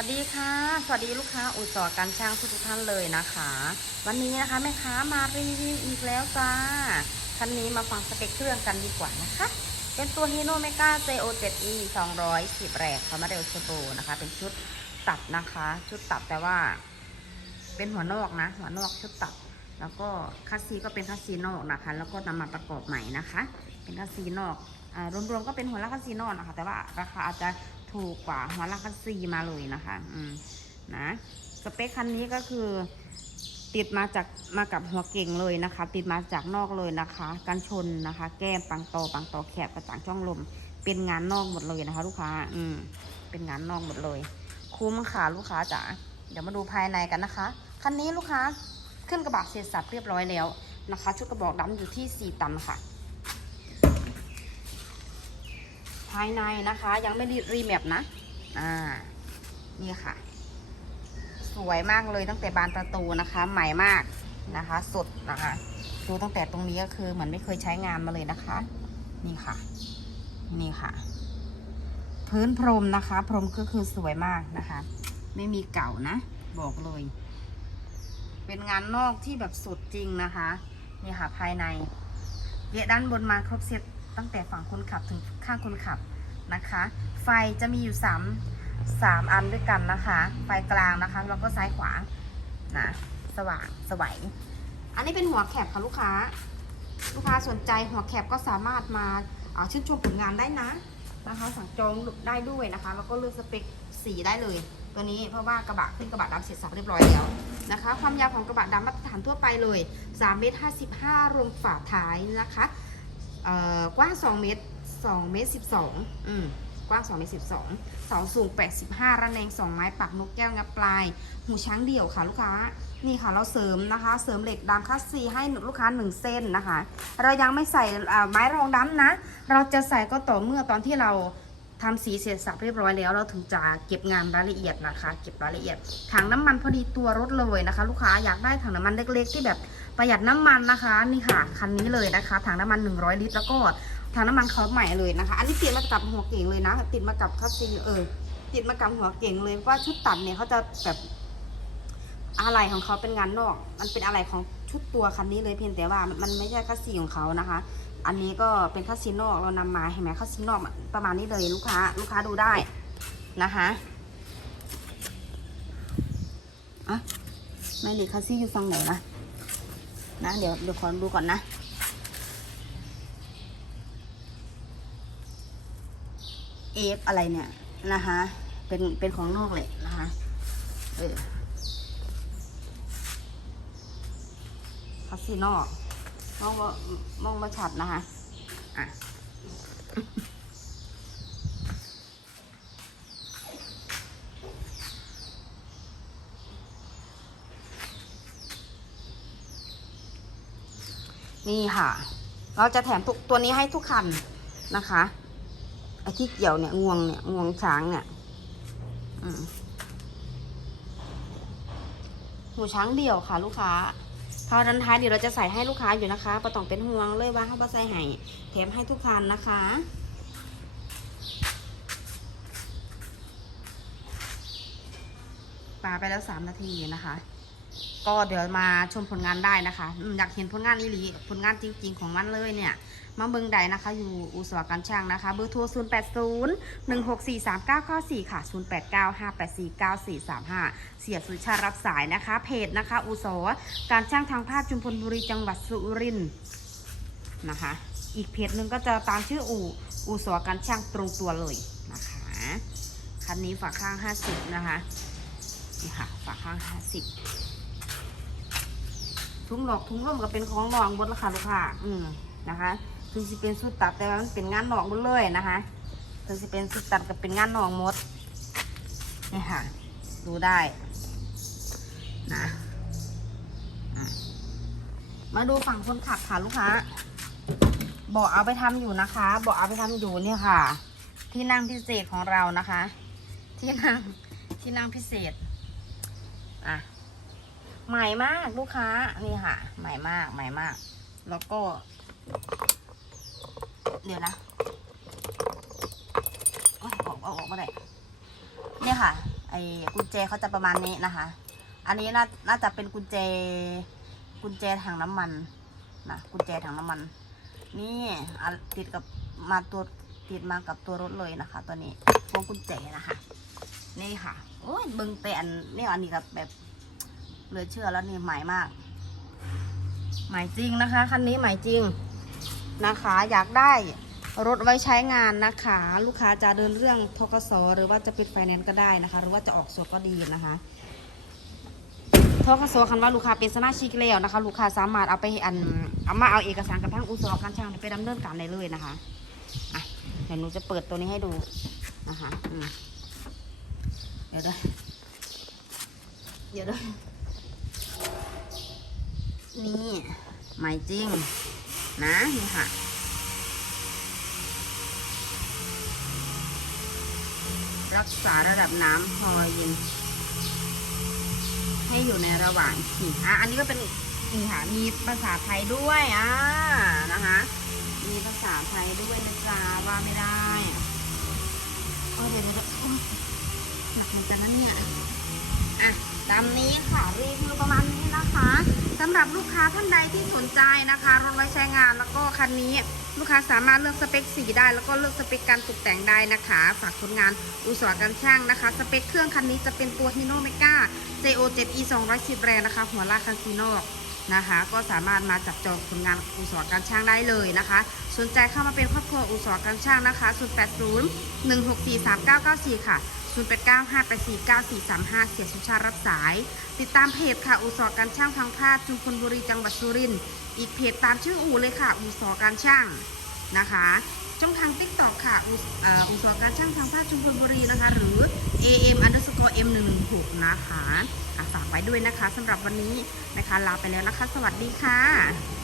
วัสดีค่ะ สวัสดีลูกค้าอุตสาหการช่างทุกท่านเลยนะคะ วันนี้นะคะแม่ค้ามารีวิวอีกแล้วจ้าคันนี้มาฟังสเปคเครื่องกันดีกว่านะคะ เป็นตัว Hino Mega JO7E 210แรงคามาเรลเชโบนะคะ เป็นชุดตัดนะคะ ชุดตัดแต่ว่า เป็นหัวนอกนะ หัวนอกชุดตัด แล้วก็คัสซีก็เป็นคัสซีนอกนะคะ แล้วก็นำมาประกอบใหม่นะคะ เป็นคัสซีนอกอรวมๆก็เป็นหัวลากคัสซีนอกนะคะ แต่ว่าราคาอาจจะ ถูกกว่าหัวลากคัสซีมาเลยนะคะ อืมนะ สเปคคันนี้ก็คือ ติดมาจากมากับหัวเก่งเลยนะคะ ติดมาจากนอกเลยนะคะ กันชนนะคะ แก้มปังโตปังโตแคบกระจ่างช่องลม เป็นงานนอกหมดเลยนะคะ ลูกค้า อืม เป็นงานนอกหมดเลย คุ้มค่ะลูกค้าจ๋าเดี๋ยวมาดูภายในกันนะคะ คันนี้ลูกค้า ขึ้นกระบะเสร็จสับเรียบร้อยแล้วนะคะ ชุดกระบอกดำอยู่ที่ 4 ตันค่ะ ภายในนะคะ ยังไม่ได้รีแมปนะ อ่า นี่ค่ะ สวยมากเลยตั้งแต่บานประตูนะคะ ใหม่มากนะคะ สดนะคะดูตั้งแต่ตรงนี้ก็คือเหมือนไม่เคยใช้งานมาเลยนะคะ นี่ค่ะ นี่ค่ะ พื้นพรมนะคะ พรมก็คือสวยมากนะคะ ไม่มีเก่านะ บอกเลย เป็นงานนอกที่แบบสุดจริงนะคะ นี่ค่ะภายในเรียด้านบนมาครบเซต ตั้งแต่ฝั่งคนขับถึงข้างคนขับนะคะ ไฟจะมีอยู่สามสามอันด้วยกันนะคะ ไฟกลางนะคะ แล้วก็ซ้ายขวานะสว่างสวัยอันนี้เป็นหัวแคบค่ะลูกค้า ลูกค้าสนใจหัวแคบก็สามารถมาอ่าชื่นชมผลงานได้นะนะคะ สั่งจองได้ด้วยนะคะ แล้วก็เลือกสเปคสีได้เลย ตัวนี้เพราะว่ากระบะขึ้นกระบะดำเสร็จสับเรียบร้อยแล้วนะคะ ความยาวของกระบะดำมาตรฐานทั่วไปเลย3เมตร55รวมฝาท้ายนะคะ กว้าง 2 เมตร 2 เมตร 12 อืมกว้าง 2 เมตร 12 เสาสูง 85 ระแนง 2 ไม้ปักนกแก้วงับปลาย หูช้างเดี่ยวค่ะลูกค้า นี่ค่ะเราเสริมนะคะ เสริมเหล็กดำคัสซีให้ลูกค้า 1 เส้นนะคะ เรายังไม่ใส่ไม้รองดำนะ เราจะใส่ก็ต่อเมื่อตอนที่เราทำสีเสร็จสับเรียบร้อยแล้วเราถึงจะเก็บงานรายละเอียดนะคะ เก็บรายละเอียดถังน้ำมันพอดีตัวรถเลยนะคะ ลูกค้าอยากได้ถังน้ำมันเล็ก ๆ ที่แบบ ประหยัดน้ำมันนะคะ นี่ค่ะคันนี้เลยนะคะถังน้ำมัน 100 ลิตร แล้วก็ถังน้ำมันเขาใหม่เลยนะคะ อันนี้ติดมากับหัวเก่งเลยนะ ติดมากับคัสซีเออติดมากับหัวเก่งเลยว่าชุดตัดเนี่ยเขาจะแบบอะไรของเขาเป็นงานนอก มันเป็นอะไรของชุดตัวคันนี้เลยเพียงแต่ว่ามันไม่ใช่คัสซีของเขานะคะ อันนี้ก็เป็นคัสซีนอกเรานำมาเห็นไหมคัสซีนอกประมาณนี้เลยลูกค้าลูกค้าดูได้นะคะอะไม่หรือคัสซีอยู่ฝั่งไหนนะ นะเดี๋ยวเดี๋ยวขอดูก่อนนะเอฟอะไรเนี่ยนะคะ เป็นเป็นของนอกเลยนะคะเออคัสซีนอกมองว่ามองมาชัดนะคะอะ นี่ค่ะ เราจะแถมทุกตัวนี้ให้ทุกคันนะคะไอ้ที่เกี่ยวเนี่ยงวงเนี่ยงวงช้างเนี่ยอืมหูช้างเดี่ยวค่ะ ลูกค้าพอดันท้ายเดี๋ยวเราจะใส่ให้ลูกค้าอยู่นะคะประต้องเป็นห่วงเลยว่าเขาบาใส่ให้แถมให้ทุกคันนะคะปาไปแล้วสามนาทีนะคะ ก็เดี๋ยวมาชมผลงานได้นะคะ อยากเห็นผลงานอีหลีผลงานจริง ๆ ของมันเลยเนี่ย มาเบิงใดนะคะ อยู่อุตสาหการช่างนะคะ เบอร์โทร 0 8 0 1 6 4 3 9 9 4 ค่ะ 0 8 9 5 8 4 9 4 3 5 เสียสุชาติรับสายนะคะ เพจนะคะ อุตสาหการช่างทางภาคจุมพลบุรีจังหวัดสุรินทร์นะคะ อีกเพจหนึ่งก็จะตามชื่ออู่อุตสาหการช่างตรงตัวเลยนะคะคันนี้ฝาข้าง 50 นะคะนี่ค่ะฝาข้าง 50 ทุงหลอกทุงร่มก็เป็นของหนองบนราคาลูกค้าอืมนะคะถึงสิเป็นสุดตัดแต่ว่ามันเป็นงานหนอกหมดเลยนะคะถึงสิเป็นสุดตัดก็เป็นงานหนอกหมดนี่ค่ะ ดูได้นะมาดูฝั่งคนขับค่ะลูกค้าเบอกเอาไปทำอยู่นะคะเบอกเอาไปทำอยู่เนี่ยค่ะ ที่นั่งพิเศษของเรานะคะ ที่นั่งที่นั่งพิเศษอะ ใหม่มากลูกค้านี่ค่ะ ใหม่มากใหม่มาก แล้วก็ เดี๋ยวนะโอ้ยออกออกมาได้เนี่ยค่ะ ไอ้กุญแจเขาจะประมาณนี้นะคะ อันนี้น่าน่าจะเป็นกุญแจ กุญแจถังน้ำมันนะกุญแจถังน้ำมัน นี่ติดกับมาตัวติดมากับตัวรถเลยนะคะ ตัวนี้พวงกุญแจนะคะ นี่ค่ะโอ้ยเบึงแต่อันนี่อันนี้กับแบบ เหลือเชื่อแล้วนี่ใหม่มาก ใหม่จริงนะคะ คันนี้ใหม่จริงนะคะ อยากได้รถไว้ใช้งานนะคะ ลูกค้าจะเดินเรื่องทกสหรือว่าจะปิดไฟแนนซ์ก็ได้นะคะ หรือว่าจะออกสดก็ดีนะคะทกสคันว่าลูกค้าเป็นสมาชิกแล้วนะคะ ลูกค้าสามารถเอาไปอันเอามาเอาเอกสารกับทางอุตสาหการช่างไปดำเนินการได้เลยนะคะอะเดี๋ยวหนูจะเปิดตัวนี้ให้ดูนะคะอืมเดี๋ยวเด้อเดี๋ยวด้อ นี่ใหม่จริง นะนี่ค่ะ รักษาระดับน้ำพอเย็น ให้อยู่ในระหว่างขี่อะอันนี้ก็เป็นนี่ค่ะ มีภาษาไทยด้วยอ่านะคะ มีภาษาไทยด้วยนะจ๊ะว่าไม่ได้โอ้เดี๋ยวเดี๋ยวหนักเหมือนกันนะเนี่ยอะตามนี้ค่ะรีวิวประมาณนี้นะคะ สำหรับลูกค้าท่านใดที่สนใจนะคะรถไว้ใช้งานแล้วก็คันนี้ลูกค้าสามารถเลือกสเปคสีได้ แล้วก็เลือกสเปคการตกแต่งได้นะคะ ฝากผลงานอุตสาหกรรมช่างนะคะ สเปคเครื่องคันนี้จะเป็นตัว Hino Mega JO7E 210 แรงนะคะ หัวลากคันซีโนนะคะ ก็สามารถมาจับจองผลงานอุตสาหกรรมช่างได้เลยนะคะ สนใจเข้ามาเป็นครอบครัวอุตสาหกรรมช่างนะคะ 080 164 3994 ค่ะ 0895849435 เสียสุชารับสาย ติดตามเพจค่ะอุตสาหการช่างพังพาดจุมพลบุรีจังหวัดสุรินทร์อีกเพจตามชื่ออู่เลยค่ะอุตสาหการช่างนะคะช่องทางติ๊กต็อกค่ะ อุตเอ่ออุตสาหการช่างพังพาดจุมพลบุรีนะคะ หรือ am underscore m 1 1 6นะคะอะฝากไว้ด้วยนะคะสำหรับวันนี้นะคะ ลาไปแล้วนะคะ สวัสดีค่ะ